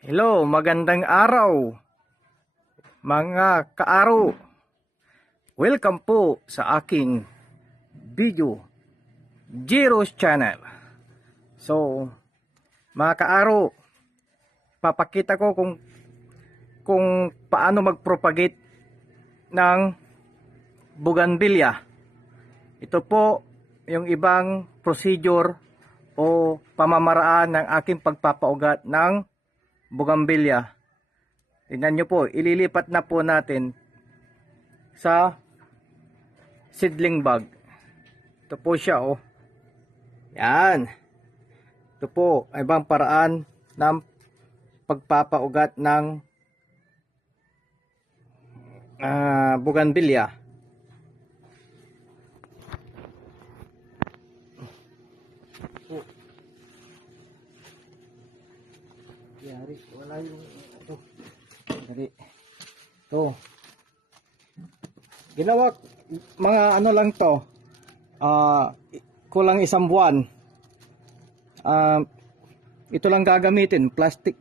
Hello, magandang araw mga kaaro. Welcome po sa aking video, Jiro's Channel. So, mga kaaro, papakita ko kung paano mag-propagate ng bougainvillea. Ito po yung ibang procedure o pamamaraan ng aking pagpapaugat ng bougainvillea. Tingnan nyo po, ililipat na po natin sa seedling bag. Ito po siya, oh. Yan. Ito po ay ibang paraan ng pagpapaugat ng bougainvillea. Yari, wala yung ito. Dari. Ito. Ginawa mga ano lang to. Kulang isang buwan. Ito lang gagamitin, plastic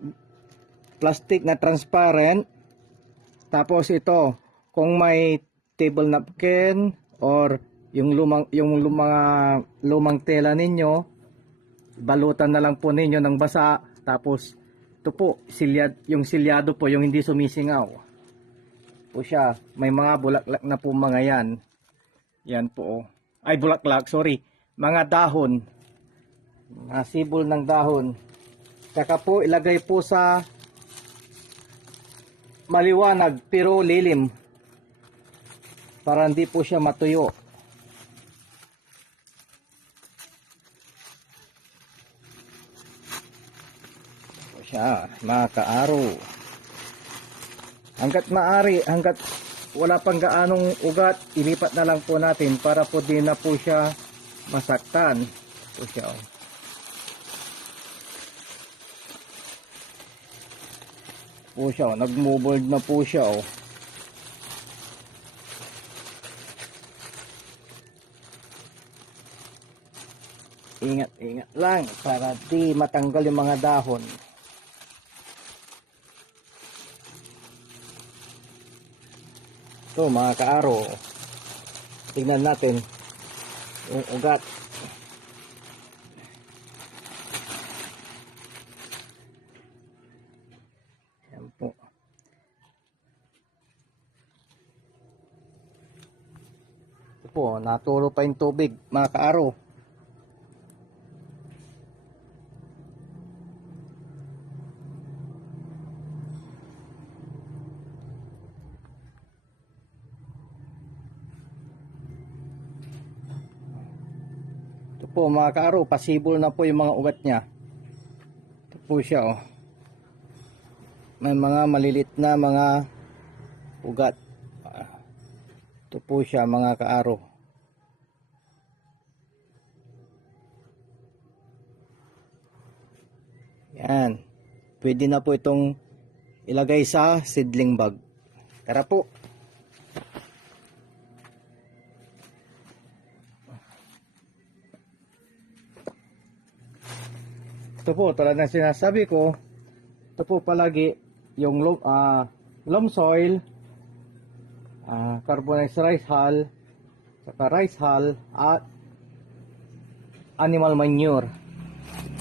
na transparent. Tapos ito, kung may table napkin or yung lumang tela ninyo, balutan na lang po ninyo ng basa. Tapos ito po, yung silyado po, yung hindi sumisingaw. Po siya, may mga bulaklak na po mga yan. Yan po. Ay, bulaklak, sorry. Mga dahon. Mga sibol ng dahon. Saka po, ilagay po sa maliwanag pero lilim. Para hindi po siya matuyo. Siya, mga kaaro. Hanggat maaari, hanggat wala pang gaanong ugat, ilipat na lang po natin para po din na po siya masaktan. Po siya, oh. Po siya, oh. Nagmubold na po siya, oh. Ingat lang para di matanggal yung mga dahon. So mga kaaro, tingnan natin yung ugat. Yan po. Ito po, natulo pa yung tubig mga kaaro. Po mga kaaro, pasibol na po yung mga ugat niya. Ito po siya, oh. May mga malilit na mga ugat. Ito po siya mga kaaro. Yan. Pwede na po itong ilagay sa seedling bag. Tara po. Ito po, tulad ng sinasabi ko, ito po palagi yung loam soil, carbonized rice hull, saka rice hull, at animal manure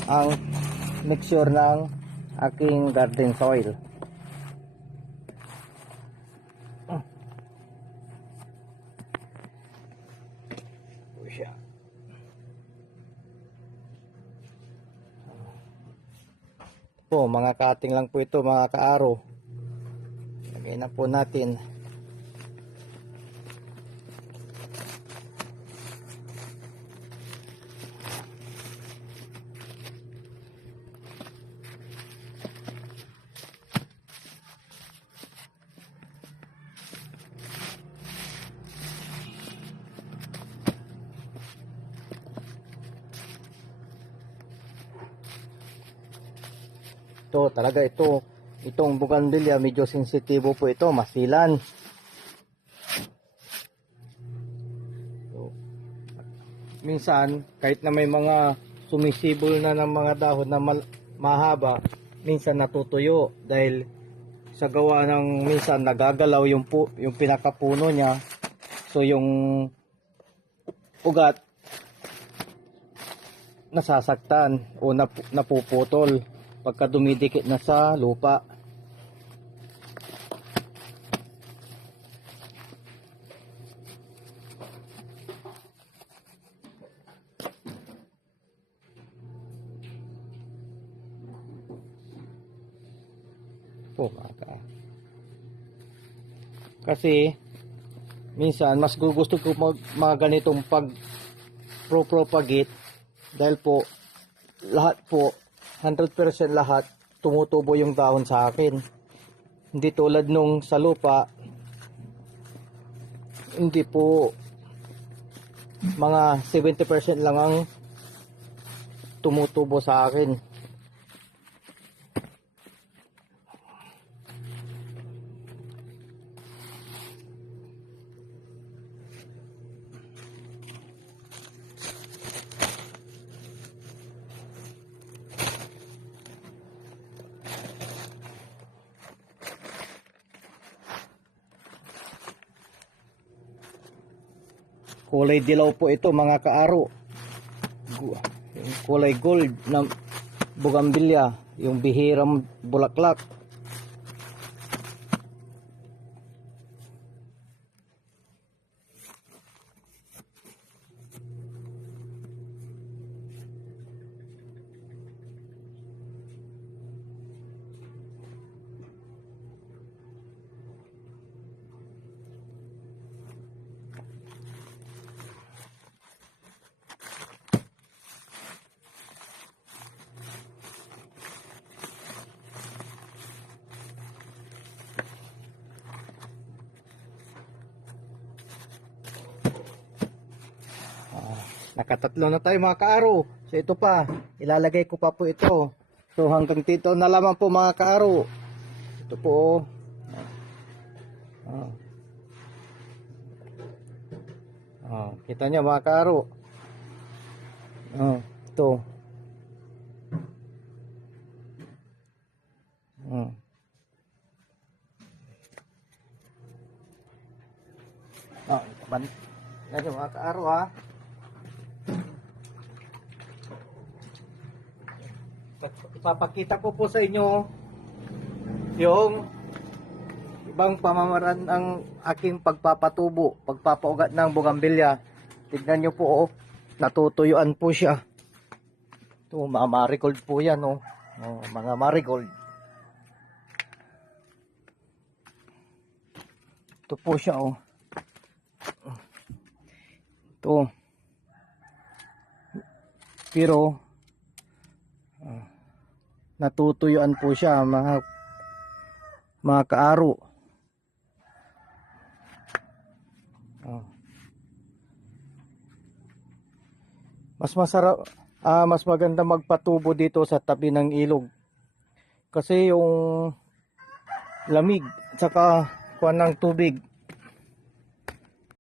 ang mixture ng aking garden soil. Po, mga cutting lang po ito mga kaaro. Lagay na po natin. Ito talaga itong bougainvillea medyo sensitibo po ito, masilan. So, minsan kahit na may mga sumisibol na ng mga dahon na mahaba, minsan natutuyo dahil sa gawa ng minsan nagagalaw yung pinakapuno niya. So yung ugat nasasaktan o napuputol pagka dumidikit na sa lupa. Kasi minsan mas gusto ko mga ganitong propagate dahil po lahat po 100% lahat tumutubo yung dahon sa akin. Hindi tulad nung sa lupa, hindi po, mga 70% lang ang tumutubo sa akin. Kulay dilaw po ito mga kaaro. Kulay gold na bougainvillea, yung bihirang bulaklak. Nakatatlo na tayo mga kaaro. So ito pa, ilalagay ko pa po ito. So hanggang dito na lamang po mga kaaro. Ito po. Kita nyo mga kaaro. Ito. Ito mga kaaro ha. Ipapakita ko po sa inyo yung ibang pamamaraan ng aking pagpapatubo, pagpapaugat ng bougainvillea. Tignan nyo po, oh, natutuyuan po siya. Ito, mga marigold po yan, oh. Oh, mga marigold. Ito po siya, oh. Ito. Pero natutuyuan po siya mga kaaro. Mas masarap, mas maganda magpatubo dito sa tabi ng ilog kasi yung lamig at saka kuwan ng tubig